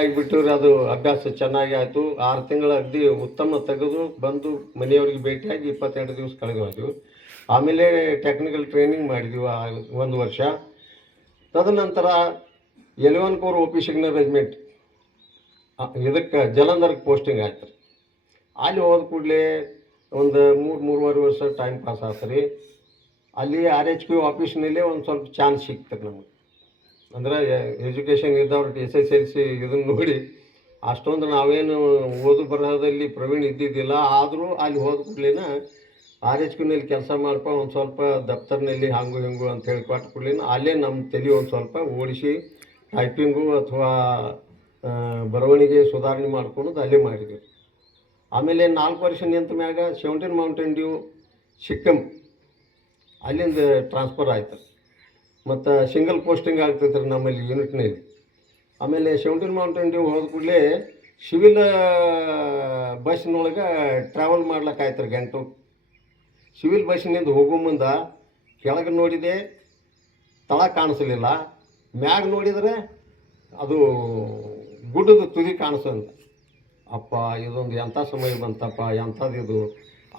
ಆಗಿಬಿಟ್ಟರೆ ಅದು ಅಭ್ಯಾಸ ಚೆನ್ನಾಗಿ ಆಯಿತು. 6 ತಿಂಗಳ ಅಗದಿ ಉತ್ತಮ ತೆಗೆದು ಬಂದು ಮನೆಯವರಿಗೆ ಭೇಟಿಯಾಗಿ 22 ದಿವಸ ಕಳೆದು ಹೋದ್ವಿ. ಆಮೇಲೆ ಟೆಕ್ನಿಕಲ್ ಟ್ರೈನಿಂಗ್ ಮಾಡಿದ್ವಿ 1 ವರ್ಷ. ತದನಂತರ 11 core O P signal regiment ಇದಕ್ಕೆ ಜಲಂಧರ್ಗೆ ಪೋಸ್ಟಿಂಗ್ ಆಯ್ತು ರೀ. ಅಲ್ಲಿ ಹೋದ ಕೂಡಲೇ ಒಂದು 3-3.5 ವರ್ಷ ಟೈಮ್ ಪಾಸ್ ಆಯ್ತು ರೀ. ಅಲ್ಲಿ RHQ ಆಫೀಸ್ನಲ್ಲೇ ಒಂದು ಸ್ವಲ್ಪ ಚಾನ್ಸ್ ಸಿಕ್ತು ನಮಗೆ. ಅಂದ್ರೆ ಎಜುಕೇಷನ್ ಇದ್ದವ್ರು SSLC ಇದನ್ನು ನೋಡಿ ಅಷ್ಟೊಂದು ನಾವೇನು ಓದು ಬರಹದಲ್ಲಿ ಪ್ರವೀಣ್ ಇದ್ದಿದ್ದಿಲ್ಲ. ಆದರೂ ಅಲ್ಲಿ ಹೋದ ಕೂಡಲೇನ RHQನಲ್ಲಿ ಕೆಲಸ ಮಾಡ್ಕೊ ಒಂದು ಸ್ವಲ್ಪ ದಫ್ತರ್ನಲ್ಲಿ ಹಂಗು ಹಿಂಗು ಅಂತ ಹೇಳಿ ಕೊಟ್ಟ ಕೂಡಲೇನ ಅಲ್ಲೇ ನಮ್ಮ ತಲೆ ಒಂದು ಸ್ವಲ್ಪ ಓಡಿಸಿ ಟೈಪಿಂಗು ಅಥವಾ ಬರವಣಿಗೆ ಸುಧಾರಣೆ ಮಾಡ್ಕೊಳೋದು ಅಲ್ಲೇ ಮಾಡಿದ್ವಿ. ಆಮೇಲೆ 4 ವರ್ಷ ನಿಂತ ಮ್ಯಾಗ 17 ಮೌಂಟೇನ್ ಡ್ಯೂ ಸಿಕ್ಕಮ್ ಅಲ್ಲಿಂದ ಟ್ರಾನ್ಸ್ಫರ್ ಆಯ್ತು. ಮತ್ತು ಸಿಂಗಲ್ ಪೋಸ್ಟಿಂಗ್ ಆಗ್ತೈತೆ ರೀ ನಮ್ಮಲ್ಲಿ ಯೂನಿಟ್ನಲ್ಲಿ. ಆಮೇಲೆ 17 ಮೌಂಟೇನ್ ಡ್ಯೂ ಹೋದ ಕೂಡಲೇ ಸಿವಿಲ್ ಬಸ್ನೊಳಗೆ ಟ್ರಾವೆಲ್ ಮಾಡ್ಲಿಕ್ಕಾಯ್ತು ರೀ ಗ್ಯಾಂಗ್ಟೋಕ್. ಸಿವಿಲ್ ಬಸ್ಸಿನಿಂದ ಹೋಗೋ ಮುಂದೆ ಕೆಳಗೆ ನೋಡಿದೆ ತಳ ಕಾಣಿಸಲಿಲ್ಲ, ಮ್ಯಾಗ ನೋಡಿದರೆ ಅದು ಗುಡ್ಡದ ತುದಿ ಕಾಣಿಸಂತ. ಅಪ್ಪ ಇದೊಂದು ಎಂಥ ಸಮಯ ಬಂತಪ್ಪ, ಎಂಥದ್ದು ಇದು,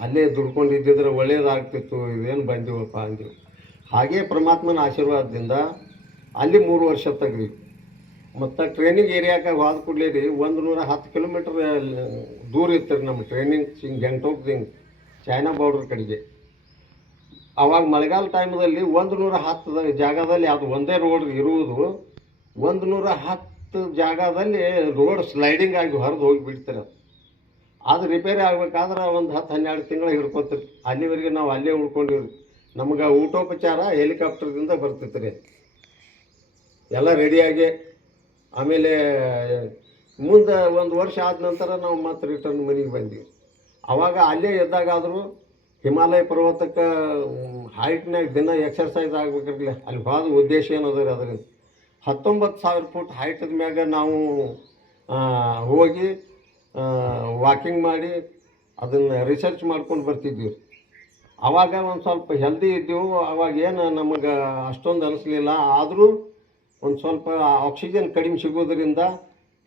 ಅಲ್ಲೇ ದುಡ್ಕೊಂಡಿದ್ದಿದ್ರೆ ಒಳ್ಳೇದಾಗ್ತಿತ್ತು, ಇದೇನು ಬಂದೀವಪ್ಪ ಅಂದೀವಿ. ಹಾಗೇ ಪರಮಾತ್ಮನ ಆಶೀರ್ವಾದದಿಂದ ಅಲ್ಲಿ 3 ವರ್ಷ ತೆಗ್ದ್ವಿ. ಮತ್ತು ಟ್ರೈನಿಂಗ್ ಏರಿಯಾಕ್ಕೆ ಹೋದ ಕೂಡಲೇ ರೀ 110 ಕಿಲೋಮೀಟ್ರ್ ದೂರ ಇತ್ತು ರೀ ನಮ್ಮ ಟ್ರೈನಿಂಗ್ ಗ್ಯಾಂಗ್ಟೋಕ್ದಿಂದ ಚೈನಾ ಬಾರ್ಡ್ರ್ ಕಡೆಗೆ. ಆವಾಗ ಮಳೆಗಾಲ ಟೈಮ್ದಲ್ಲಿ 110 ಜಾಗದಲ್ಲಿ ಅದು ಒಂದೇ ರೋಡ್ ಇರುವುದು, 110 ಜಾಗದಲ್ಲಿ ರೋಡ್ ಸ್ಲೈಡಿಂಗ್ ಆಗಿ ಹೊರದು ಹೋಗಿಬಿಡ್ತಾರೆ. ಅದು ರಿಪೇರಿ ಆಗ್ಬೇಕಾದ್ರೆ ಒಂದು 10-12 ತಿಂಗಳು ಹಿಡ್ಕೊತೀರಿ. ಅಲ್ಲಿವರೆಗೆ ನಾವು ಅಲ್ಲೇ ಉಳ್ಕೊಂಡಿವ್ರಿ. ನಮ್ಗೆ ಊಟೋಪಚಾರ ಹೆಲಿಕಾಪ್ಟರ್ದಿಂದ ಬರ್ತಿತ್ತು ರೀ, ಎಲ್ಲ ರೆಡಿಯಾಗಿ. ಆಮೇಲೆ ಮುಂದೆ 1 ವರ್ಷ ಆದ ನಂತರ ನಾವು ಮತ್ತೆ ರಿಟರ್ನ್ ಮನೆಗೆ ಬಂದ್ವಿ. ಆವಾಗ ಅಲ್ಲೇ ಎದ್ದಾಗಾದರೂ ಹಿಮಾಲಯ ಪರ್ವತಕ್ಕೆ ಹೈಟ್ನಾಗ ದಿನ ಎಕ್ಸರ್ಸೈಸ್ ಆಗ್ಬೇಕಿರಲಿಲ್ಲ. ಅಲ್ಲಿ ಹೋದ ಉದ್ದೇಶ ಏನದ ರೀ, ಅದರಿಂದ 19,000 ಫುಟ್ ಹೈಟದ ಮ್ಯಾಗ ನಾವು ಹೋಗಿ ವಾಕಿಂಗ್ ಮಾಡಿ ಅದನ್ನು ರಿಸರ್ಚ್ ಮಾಡ್ಕೊಂಡು ಬರ್ತಿದ್ವಿ. ಆವಾಗ ಒಂದು ಸ್ವಲ್ಪ ಹೆಲ್ದಿ ಇದ್ದೆವು. ಆವಾಗ ಏನು ನಮಗೆ ಅಷ್ಟೊಂದು ಅನಿಸ್ಲಿಲ್ಲ. ಆದರೂ ಒಂದು ಸ್ವಲ್ಪ ಆಕ್ಸಿಜನ್ ಕಡಿಮೆ ಸಿಗೋದ್ರಿಂದ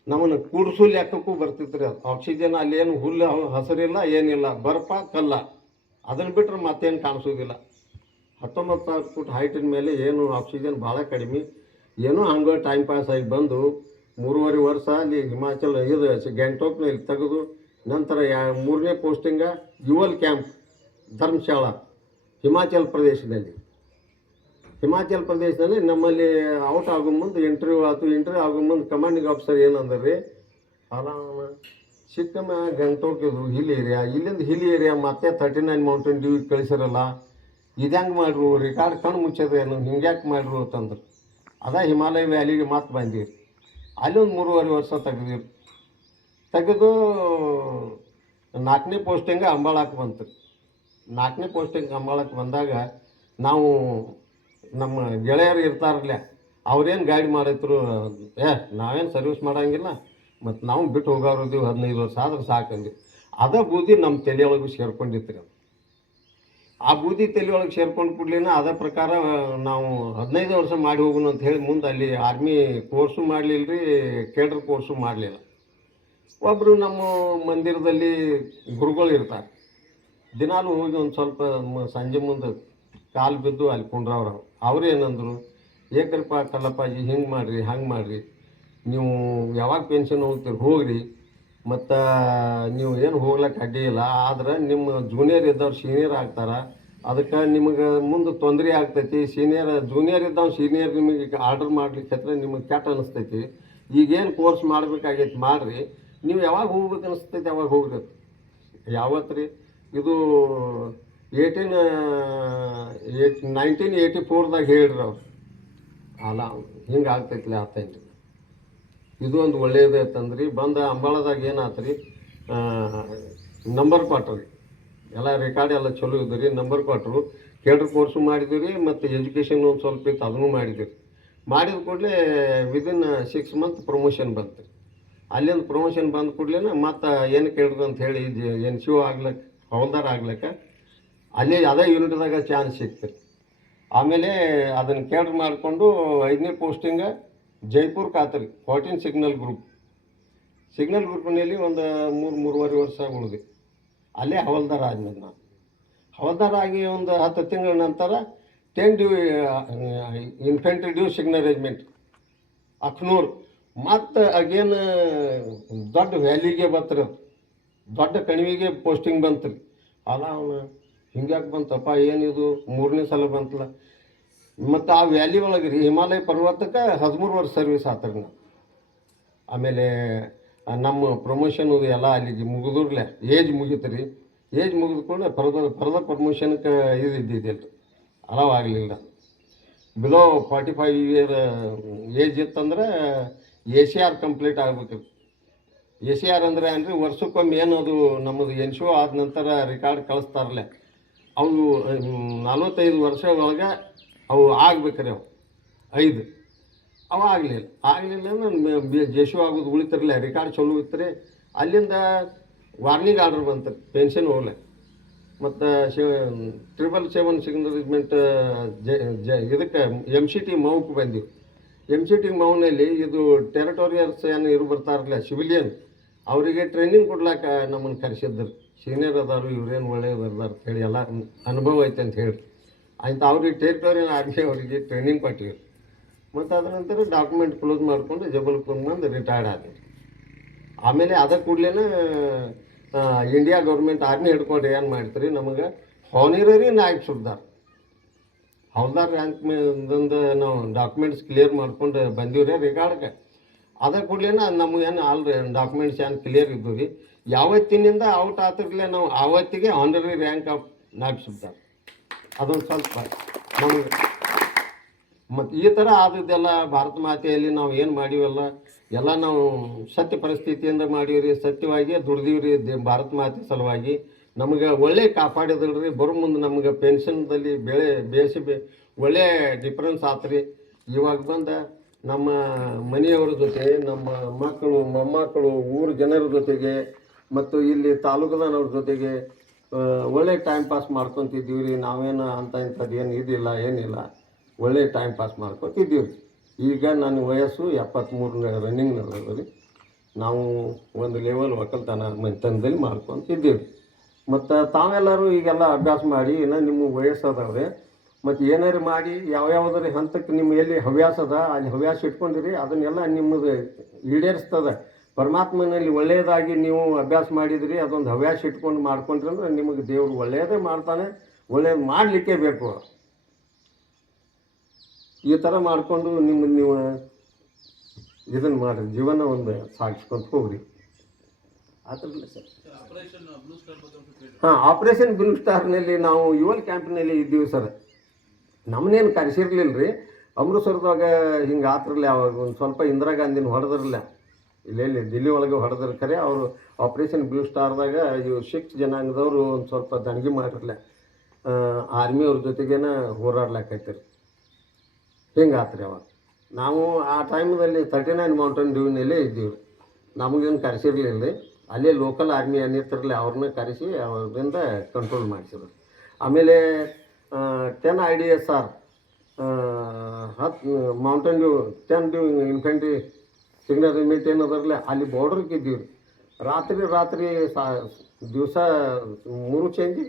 ನಮ್ಮನ್ನು ಕೂಡಿಸು ಲೆಕ್ಕಕ್ಕೂ ಬರ್ತಿತ್ತು ರೀ. ಅದು ಆಕ್ಸಿಜನ್ ಅಲ್ಲೇನು ಹುಲ್ಲು ಹಸಿರಿಲ್ಲ, ಏನಿಲ್ಲ, ಬರ್ಪ ಕಲ್ಲ, ಅದನ್ನು ಬಿಟ್ಟರೆ ಮತ್ತೇನು ಕಾಣಿಸೋದಿಲ್ಲ. 19,000 ಫುಟ್ ಹೈಟಿನ ಮೇಲೆ ಏನು ಆಕ್ಸಿಜನ್ ಭಾಳ ಕಡಿಮೆ, ಏನೋ ಹಂಗೆ ಟೈಮ್ ಪಾಸ್ ಆಗಿ ಬಂದು 3.5 ವರ್ಷ ಅಲ್ಲಿ ಹಿಮಾಚಲ್ ಇದು ಗ್ಯಾಂಗ್ಟೋಕ್ನಲ್ಲಿ ತೆಗೆದು ನಂತರ 3ನೇ ಪೋಸ್ಟಿಂಗ ಯುವಲ್ ಕ್ಯಾಂಪ್ ಧರ್ಮಶಾಲಾ ಹಿಮಾಚಲ್ ಪ್ರದೇಶದಲ್ಲಿ ನಮ್ಮಲ್ಲಿ ಔಟ್ ಆಗೋ ಮುಂದೆ ಇಂಟರ್ವ್ಯೂ ಆಯ್ತು. ಇಂಟರ್ವ್ಯೂ ಆಗೋ ಮುಂದೆ ಕಮಾಂಡಿಂಗ್ ಆಫೀಸರ್ ಏನಂದ್ರೆ ರೀ, ಆರಾಮ ಸಿಕ್ಕಮ್ಮ ಗ್ಯಾಂಗ್ಟೋಕ್ ಇದು ಹಿಲ್ ಏರಿಯಾ, ಇಲ್ಲಿಂದ ಹಿಲ್ ಏರಿಯಾ ಮತ್ತೆ 39 ಮೌಂಟೇನ್ ಡ್ಯೂ ಕಳಿಸಿರಲ್ಲ, ಇದಂಗೆ ಮಾಡ್ರು, ರಿಕಾರ್ಡ್ ಕಣ್ಣು ಮುಚ್ಚೋದೇನು, ಹಿಂಗ್ಯಾಕೆ ಮಾಡ್ರು ಅಂತಂದ್ರೆ ಅದ ಹಿಮಾಲಯ ವ್ಯಾಲಿಗೆ ಮತ್ತೆ ಬಂದೀವಿ. ಅಲ್ಲೊಂದು 3.5 ವರ್ಷ ತೆಗೆದು 4ನೇ ಪೋಸ್ಟಿಂಗ ಅಂಬಾಳಕ್ಕೆ ಬಂತು. 4ನೇ ಪೋಸ್ಟಿಂಗ್ ಅಂಬಾಳಕ್ಕೆ ಬಂದಾಗ ನಾವು ನಮ್ಮ ಗೆಳೆಯರು ಇರ್ತಾರಲ್ಲ, ಅವ್ರೇನು ಗಾಡಿ ಮಾಡಿದ್ರು, ನಾವೇನು ಸರ್ವಿಸ್ ಮಾಡೋಂಗಿಲ್ಲ, ಮತ್ತು ನಾವು ಬಿಟ್ಟು ಹೋಗೋರಿದ್ದೀವಿ, 15 ವರ್ಷ ಆದ್ರೆ ಸಾಕಂದು. ಅದೇ ಬೂದಿ ನಮ್ಮ ತಲೆಯೊಳಗೂ ಸೇರ್ಕೊಂಡಿತ್ತು ರೀ. ಆ ಬೂದಿ ತಲೆಯೊಳಗೆ ಸೇರ್ಕೊಂಡು ಕೂಡಲಿನ ಅದೇ ಪ್ರಕಾರ ನಾವು 15 ವರ್ಷ ಮಾಡಿ ಹೋಗೋಣ ಅಂತ ಹೇಳಿ ಮುಂದೆ ಅಲ್ಲಿ ಆರ್ಮಿ ಕೋರ್ಸು ಮಾಡಲಿಲ್ಲ ರೀ, ಕೇಡರ್ ಕೋರ್ಸು ಮಾಡಲಿಲ್ಲ. ಒಬ್ಬರು ನಮ್ಮ ಮಂದಿರದಲ್ಲಿ ಗುರುಗಳು ಇರ್ತಾರೆ, ದಿನಾಲು ಹೋಗಿ ಒಂದು ಸ್ವಲ್ಪ ಸಂಜೆ ಮುಂದೆ ಕಾಲು ಬಿದ್ದು ಅಲ್ಲಿ ಕುಂಡ್ರವ್ರು. ಅವ್ರು ಏನಂದರು, ಏಕರಪ್ಪ ಕಲ್ಲಪ್ಪಾಜಿ, ಹಿಂಗೆ ಮಾಡಿರಿ, ಹಂಗೆ ಮಾಡಿರಿ, ನೀವು ಯಾವಾಗ ಪೆನ್ಷನ್ ಹೋಗ್ತೀರಿ ಹೋಗ್ರಿ, ಮತ್ತು ನೀವು ಏನು ಹೋಗ್ಲಿಕ್ಕೆ ಅಡ್ಡಿ ಇಲ್ಲ, ಆದ್ರೆ ನಿಮ್ಮ ಜೂನಿಯರ್ ಇದ್ದವ್ರು ಸೀನಿಯರ್ ಆಗ್ತಾರೆ, ಅದಕ್ಕೆ ನಿಮಗೆ ಮುಂದೆ ತೊಂದರೆ ಆಗ್ತೈತಿ. ಜೂನಿಯರ್ ಇದ್ದವ್ನು ಸೀನಿಯರ್ ನಿಮಗೆ ಆರ್ಡರ್ ಮಾಡ್ಲಿಕ್ಕೆ ಹತ್ರ ನಿಮಗೆ ಕೆಟ್ಟ ಅನಿಸ್ತೈತಿ. ಈಗೇನು ಕೋರ್ಸ್ ಮಾಡಬೇಕಾಗೈತಿ ಮಾಡಿರಿ, ನೀವು ಯಾವಾಗ ಹೋಗ್ಬೇಕು ಅನಿಸ್ತೈತಿ ಯಾವಾಗ ಹೋಗ್ರಿ. ಯಾವತ್ತು ರೀ ಇದು 1984ದಾಗ ಹೇಳ್ರಿ ಅವ್ರು. ಅಲ್ಲ ಹಿಂಗೆ ಆಗ್ತೈತಿಲ್ಲ ಆಗ್ತೈತಿ. ಇದು ಒಂದು ಒಳ್ಳೆಯದು ಅಂತಂದ್ರಿ. ಬಂದ ಅಂಬಾಳದಾಗ ಏನಾಯ್ತು ರೀ, ನಂಬರ್ ಕೊಟ್ರು ರೀ, ಎಲ್ಲ ರೆಕಾರ್ಡ್ ಎಲ್ಲ ಚಲೋ ಇದ್ದು ರೀ. ನಂಬರ್ ಕೊಟ್ಟರು, ಕೇಡರ್ ಕೋರ್ಸು ಮಾಡಿದ್ವಿ ರೀ, ಮತ್ತು ಎಜುಕೇಷನ್ ಒಂದು ಸ್ವಲ್ಪ ಇತ್ತು ಅದನ್ನು ಮಾಡಿದ್ವಿ. ಮಾಡಿದ ಕೂಡಲೇ ವಿದಿನ್ 6 ಮಂತ್ ಪ್ರಮೋಷನ್ ಬಂತು. ಅಲ್ಲಿಂದ ಪ್ರಮೋಷನ್ ಬಂದ ಕೂಡಲೇ ಮತ್ತು ಏನು ಕೇಳಿದ್ರು ಅಂತ ಹೇಳಿ NCO ಆಗ್ಲಿಕ್ಕೆ, ಹವಲ್ದಾರ್ ಆಗ್ಲಿಕ್ಕೆ ಅಲ್ಲೇ ಅದೇ ಯೂನಿಟ್ದಾಗ ಚಾನ್ಸ್ ಸಿಕ್ತು. ಆಮೇಲೆ ಅದನ್ನು ಕೇಡರ್ ಮಾಡಿಕೊಂಡು 5ನೇ ಪೋಸ್ಟಿಂಗ ಜೈಪುರ್ಕ್ಕೆ ಆತು ರೀ, 14 ಸಿಗ್ನಲ್ ಗ್ರೂಪ್ ಸಿಗ್ನಲ್ ಗ್ರೂಪ್ನಲ್ಲಿ ಒಂದು 3-3.5 ವರ್ಷ ಉಳಿದೆ. ಅಲ್ಲೇ ಹವಲ್ದಾರ ಆದ್ಮೇಲೆ ನಾನು ಹವಲ್ದಾರ ಆಗಿ ಒಂದು 10 ತಿಂಗಳ ನಂತರ 10 ಡ್ಯೂ ಇನ್ಫೆಂಟ್ರಿ ಡ್ಯೂ ಸಿಗ್ನಲ್ ರೆಜಿಮೆಂಟ್ ಅಕ್ನೂರು ಮತ್ತು ಅಗೇನ್ ದೊಡ್ಡ ವ್ಯಾಲಿಗೆ ಬತ್ರಿ, ದೊಡ್ಡ ಕಣಿವೆಗೆ ಪೋಸ್ಟಿಂಗ್ ಬಂತು ರೀ. ಅಲ್ಲ ಅವನು ಹಿಂಗ್ಯಾಕೆ ಬಂತಪ್ಪ, ಏನಿದು 3ನೇ ಸಲ ಬಂತಲ್ಲ. ಮತ್ತು ಆ ವ್ಯಾಲಿ ಒಳಗೆ ರೀ ಹಿಮಾಲಯ ಪರ್ವತಕ್ಕೆ 13 ವರ್ಷ ಸರ್ವಿಸ್ ಆತ್ರಿ ನಾವು. ಆಮೇಲೆ ನಮ್ಮ ಪ್ರಮೋಷನ್ ಎಲ್ಲ ಅಲ್ಲಿಗೆ ಮುಗಿದ್ರಲೆ ಏಜ್ ಮುಗೀತು ರೀ. ಏಜ್ ಮುಗಿದ್ಕೊಂಡು ಫರ್ದರ್ ಪ್ರಮೋಷನ್ಗೆ ಇದ್ದಿದ್ದಿಲ್ಲ ರೀ, ಅಲವ್ ಆಗಲಿಲ್ಲ. ಬಿಲೋ 45 ಇಯರ್ ಏಜ್ ಇತ್ತಂದ್ರೆ ACR ಕಂಪ್ಲೀಟ್ ಆಗ್ಬೇಕು ರೀ. ACR ಅಂದರೆ ಏನ್ರಿ, ವರ್ಷಕ್ಕೊಮ್ಮೆ ಏನದು ನಮ್ಮದು NCO ಆದ ನಂತರ ರೆಕಾರ್ಡ್ ಕಳಿಸ್ತಾರಲ್ಲ, ಅವು 45 ವರ್ಷ ಒಳಗೆ ಅವು ಆಗ್ಬೇಕ್ರಿ. ಅವು 5 ಅವ ಆಗಲಿಲ್ಲ ಅಂದ್ರೆ ಜೇಶು ಆಗೋದು ಉಳಿತಿರಲಿಲ್ಲ. ರೆಕಾರ್ಡ್ ಚಲೋ ಇತ್ತು ರೀ. ಅಲ್ಲಿಂದ ವಾರ್ನಿಂಗ್ ಆರ್ಡರ್ ಬಂತು, ಪೆನ್ಷನ್ ಹೋಗ್ಲೆ. ಮತ್ತು 777 ಸಿಗ್ನಲ್ ರೆಜಿಮೆಂಟ್ ಇದಕ್ಕೆ MCT ಮೌಕ್ಕೆ ಬಂದೀವಿ. MCT ಮೌನಲ್ಲಿ ಇದು ಟೆರಿಟೋರಿಯಲ್ಸ್ ಏನು ಬರ್ತಾರಲ್ಲ ಸಿವಿಲಿಯನ್, ಅವರಿಗೆ ಟ್ರೈನಿಂಗ್ ಕೊಡ್ಲಾಕ ನಮ್ಮನ್ನು ಕರೆಸಿದ್ರು. ಸೀನಿಯರ್ ಅದಾರು, ಇವ್ರೇನು ಒಳ್ಳೆಯದು ಅದಾರ ಅಂತೇಳಿ ಎಲ್ಲ ಅನುಭವ ಐತೆ ಅಂತ ಹೇಳಿ ಆಯ್ತು. ಅವ್ರಿಗೆ ಟೆರಿಟೋರಿಯಲ್ ಆರ್ಮಿ ಅವರಿಗೆ ಟ್ರೈನಿಂಗ್ ಕೊಟ್ಟಿವಿ. ಮತ್ತು ಅದರ ನಂತರ ಡಾಕ್ಯುಮೆಂಟ್ ಕ್ಲೋಸ್ ಮಾಡಿಕೊಂಡು ಜಬಲ್ಪುರ್ ಬಂದು ರಿಟೈರ್ಡ್ ಆದ್ವಿ. ಆಮೇಲೆ ಅದ ಕೂಡಲೇ ಇಂಡಿಯಾ ಗೌರ್ಮೆಂಟ್ ಆರ್ಮಿ ಹಿಡ್ಕೊಂಡು ಏನು ಮಾಡ್ತೀರಿ, ನಮಗೆ ಹಾನಿರರಿ ನಾಯಕ್ ಸುಲ್ದಾರ್ ಹೌಲ್ದಾರ್ ರ್ಯಾಂಕ್ ಮೇಲಿಂದ ನಾವು ಡಾಕ್ಯುಮೆಂಟ್ಸ್ ಕ್ಲಿಯರ್ ಮಾಡ್ಕೊಂಡು ಬಂದೀವ್ರಿ ರೆಕಾರ್ಡ್ಗೆ. ಅದ ಕೂಡಲೇ ನಮಗೇನು ಡಾಕ್ಯುಮೆಂಟ್ಸ್ ಏನು ಕ್ಲಿಯರ್ ಇದ್ದು ರೀ. ಯಾವತ್ತಿನಿಂದ ಔಟ್ ಆತಿರ್ಲೆ ನಾವು ಆವತ್ತಿಗೆ ಆನರರಿ ರ್ಯಾಂಕ್ ಆಫ್ ನಾಯಕ್ ಸುಲ್ದಾರ್. ಅದೊಂದು ಸ್ವಲ್ಪ ನಮಗೆ ಮತ್ತು ಈ ಥರ ಆದದ್ದೆಲ್ಲ ಭಾರತ ಮಾತೆಯಲ್ಲಿ ನಾವು ಏನು ಮಾಡೀವಲ್ಲ ಎಲ್ಲ ನಾವು ಸತ್ಯ ಪರಿಸ್ಥಿತಿಯಿಂದ ಮಾಡೀವ್ರಿ. ಸತ್ಯವಾಗಿ ದುಡ್ದೀವ್ರಿ ಭಾರತ ಮಾತೆ ಸಲುವಾಗಿ. ನಮಗೆ ಒಳ್ಳೆ ಕಾಪಾಡಿದಲ್ರಿ. ಬರೋ ಮುಂದೆ ನಮಗೆ ಪೆನ್ಷನ್ದಲ್ಲಿ ಬೇಸಿ ಒಳ್ಳೆ ಡಿಫ್ರೆನ್ಸ್ ಆತ್ರಿ. ಇವಾಗ ಬಂದ ನಮ್ಮ ಮನೆಯವರ ಜೊತೆ, ನಮ್ಮ ಮಕ್ಕಳು ಮೊಮ್ಮಕ್ಕಳು, ಊರ ಜನರ ಜೊತೆಗೆ ಮತ್ತು ಇಲ್ಲಿ ತಾಲೂಕದವ್ರ ಜೊತೆಗೆ ಒಳ್ಳೆ ಟೈಮ್ ಪಾಸ್ ಮಾಡ್ಕೊತಿದ್ದೀವಿ ರೀ. ನಾವೇನು ಇಂಥದ್ದು ಏನು ಇದಿಲ್ಲ, ಏನಿಲ್ಲ, ಒಳ್ಳೆ ಟೈಮ್ ಪಾಸ್ ಮಾಡ್ಕೊತಿದ್ದೀವಿ ರೀ. ಈಗ ನನ್ನ ವಯಸ್ಸು 73 ರನ್ನಿಂಗ್ ನಡೆದ ರೀ. ನಾವು ಒಂದು ಲೆವೆಲ್ ಒಕ್ಕಲ್ತನ ಮನೆತನದಲ್ಲಿ ಮಾಡ್ಕೊತಿದ್ದೀವಿ. ಮತ್ತು ತಾವೆಲ್ಲರೂ ಈಗೆಲ್ಲ ಅಭ್ಯಾಸ ಮಾಡಿ ನಿಮ್ಮ ವಯಸ್ಸು ಅದಾವೆ. ಮತ್ತು ಏನಾರು ಮಾಡಿ ಯಾವ್ಯಾವುದಾರು ಹಂತಕ್ಕೆ ನಿಮ್ಮ ಎಲ್ಲಿ ಹವ್ಯಾಸ ಅದ ಅಲ್ಲಿ ಹವ್ಯಾಸ ಇಟ್ಕೊಂಡಿರಿ, ಅದನ್ನೆಲ್ಲ ನಿಮ್ಮದು ಈಡೇರಿಸ್ತದೆ. ಪರಮಾತ್ಮನಲ್ಲಿ ಒಳ್ಳೆಯದಾಗಿ ನೀವು ಅಭ್ಯಾಸ ಮಾಡಿದ್ರಿ, ಅದೊಂದು ಹವ್ಯಾಸ ಇಟ್ಕೊಂಡು ಮಾಡ್ಕೊಂಡ್ರಿ ಅಂದ್ರೆ ನಿಮಗೆ ದೇವರು ಒಳ್ಳೆಯದೇ ಮಾಡ್ತಾನೆ. ಒಳ್ಳೆಯದು ಮಾಡಲಿಕ್ಕೆ ಬೇಕು. ಈ ಥರ ಮಾಡಿಕೊಂಡು ನೀವು ಇದನ್ನು ಮಾಡಿರಿ, ಜೀವನ ಒಂದು ಸಾಗಿಸ್ಕೊಂತ ಹೋಗ್ರಿ. ಆದ್ರಲ್ಲ ಸರ್. ಹಾಂ, ಆಪ್ರೇಷನ್ ಬ್ಲೂ ಸ್ಟಾರ್ನಲ್ಲಿ ನಾವು ಯುವಲ್ ಕ್ಯಾಂಪ್ನಲ್ಲಿ ಇದ್ದೀವಿ ಸರ್. ನಮ್ಮನ್ನೇನು ಕರೆಸಿರ್ಲಿಲ್ಲ ರೀ. ಅಮೃತಸರದಾಗ ಹಿಂಗೆ ಆತ್ರಲ್ಲ, ಅವಾಗ ಒಂದು ಸ್ವಲ್ಪ ಇಂದಿರಾ ಗಾಂಧಿನ ಹೊಡೆದ್ರಲ್ಲ, ಇಲ್ಲೆಲ್ಲಿ ದಿಲ್ಲಿ ಒಳಗೆ ಹೊಡೆದ್ರ ಖರೆ. ಅವರು ಆಪ್ರೇಷನ್ ಬ್ಲೂ ಸ್ಟಾರ್ದಾಗ ಇವು ಸಿಖ್ ಜನಾಂಗದವರು ಒಂದು ಸ್ವಲ್ಪ ದಣಿಗೆ ಮಾಡಿರಲ್ಲ, ಆರ್ಮಿಯವ್ರ ಜೊತೆಗೇನ ಹೋರಾಡ್ಲಾಕೈತಿರಿ. ಹಿಂಗೆ ಆತ್ರಿ. ಅವಾಗ ನಾವು ಆ ಟೈಮಲ್ಲಿ 39 ಮೌಂಟೇನ್ ಡ್ಯೂನಲ್ಲೇ ಇದ್ದೀವಿ. ನಮಗೇನು ಕರೆಸಿರ್ಲಿಲ್ಲ ರೀ. ಅಲ್ಲೇ ಲೋಕಲ್ ಆರ್ಮಿ ಏನಿರ್ತಿರಲಿ ಅವ್ರನ್ನ ಕರೆಸಿ ಅವರಿಂದ ಕಂಟ್ರೋಲ್ ಮಾಡಿಸಿದ್ರು. ಆಮೇಲೆ 10 IDSR 10 ಮೌಂಟೇನ್ ಡ್ಯೂ 10 ಡ್ಯೂ ಇನ್ಫೆಂಟ್ರಿ ಸಿಗ್ನಲ್ ರೆಜಿಮೆಂಟ್ ಏನದರಲ್ಲ ಅಲ್ಲಿ ಬಾರ್ಡ್ರಿಗೆ ಇದ್ದೀವಿ. ರಾತ್ರಿ ದಿವಸ 3 ಚೇಂಜ್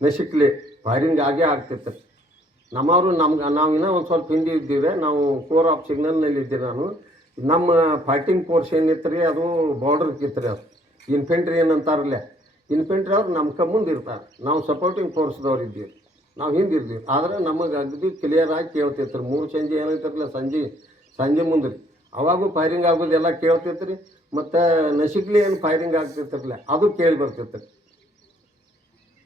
ನಶಿಕ್ಲಿ ಫೈರಿಂಗ್ ಆಗೇ ಆಗ್ತಿತ್ತು. ನಮ್ಮವರು ನಾವು ಇನ್ನೂ ಒಂದು ಸ್ವಲ್ಪ ಹಿಂದೆ ಇದ್ದೀವಿ. ನಾವು ಕೋರ್ ಆಫ್ ಸಿಗ್ನಲ್ನಲ್ಲಿ ಇದ್ದೀವಿ. ನಮ್ಮ ಫೈಟಿಂಗ್ ಫೋರ್ಸ್ ಏನಿತ್ತು ರೀ, ಅದು ಬಾರ್ಡ್ರಿಗೆ ಇತ್ತು ರೀ. ಅದು ಇನ್ಫೆಂಟ್ರಿ ಏನಂತಾರಲ್ಲ, ಇನ್ಫೆಂಟ್ರಿ ಅವ್ರು ನಮ್ಮ ಮುಂದೆ ಇರ್ತಾರೆ. ನಾವು ಸಪೋರ್ಟಿಂಗ್ ಫೋರ್ಸ್ದವ್ರು ಇದ್ದೀವಿ, ನಾವು ಹಿಂದೆ ಇರ್ತೀವಿ. ಆದರೆ ನಮಗೆ ಅಗದಿ ಕ್ಲಿಯರಾಗಿ ಕೇಳ್ತಿತ್ತು ರೀ. 3 ಚೇಂಜ್ ಏನೈತಿರಲ್ಲ ಸಂಜೆ ಮುಂದೆ ರೀ, ಅವಾಗೂ ಫೈರಿಂಗ್ ಆಗೋದೆಲ್ಲ ಕೇಳ್ತಿತ್ತು ರೀ. ಮತ್ತು ನಶಿಕ್ಲಿ ಏನು ಫೈರಿಂಗ್ ಆಗ್ತಿರ್ತಿರಲ್ಲ ಅದು ಕೇಳಿ ಬರ್ತಿತ್ತು ರೀ.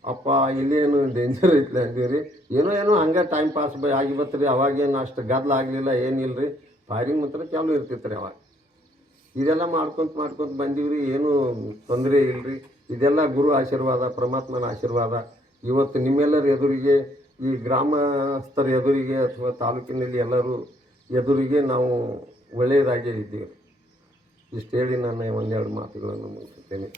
ಅಪ್ಪ ಇಲ್ಲೇನು ಡೇಂಜರ್ ಐತ್ಲ ಅಂತೀವಿ ರೀ. ಏನೋ ಹಂಗೆ ಟೈಮ್ ಪಾಸ್ ಆಗಿ ಬತ್ತು ರೀ. ಅವಾಗೇನು ಅಷ್ಟು ಗದ್ದಲ ಆಗಲಿಲ್ಲ, ಏನಿಲ್ಲ ರೀ. ಫೈರಿಂಗ್ ಮಾತ್ರ ಚಾಲು ಇರ್ತಿತ್ತು ರೀ. ಅವಾಗ ಇದೆಲ್ಲ ಮಾಡ್ಕೊತ ಬಂದೀವಿ ರೀ. ಏನೂ ತೊಂದರೆ ಇಲ್ಲ ರೀ. ಇದೆಲ್ಲ ಗುರು ಆಶೀರ್ವಾದ, ಪರಮಾತ್ಮನ ಆಶೀರ್ವಾದ. ಇವತ್ತು ನಿಮ್ಮೆಲ್ಲರ ಎದುರಿಗೆ, ಈ ಗ್ರಾಮಸ್ಥರ ಎದುರಿಗೆ ಅಥವಾ ತಾಲೂಕಿನಲ್ಲಿ ಎಲ್ಲರೂ ಎದುರಿಗೆ ನಾವು ಒಳ್ಳೆಯದಾಗೇ ಇದ್ದೀವಿ. ಇಷ್ಟು ಹೇಳಿ ನಾನು ಒಂದೆರಡು ಮಾತುಗಳನ್ನು ಮುಗಿಸುತ್ತೇನೆ.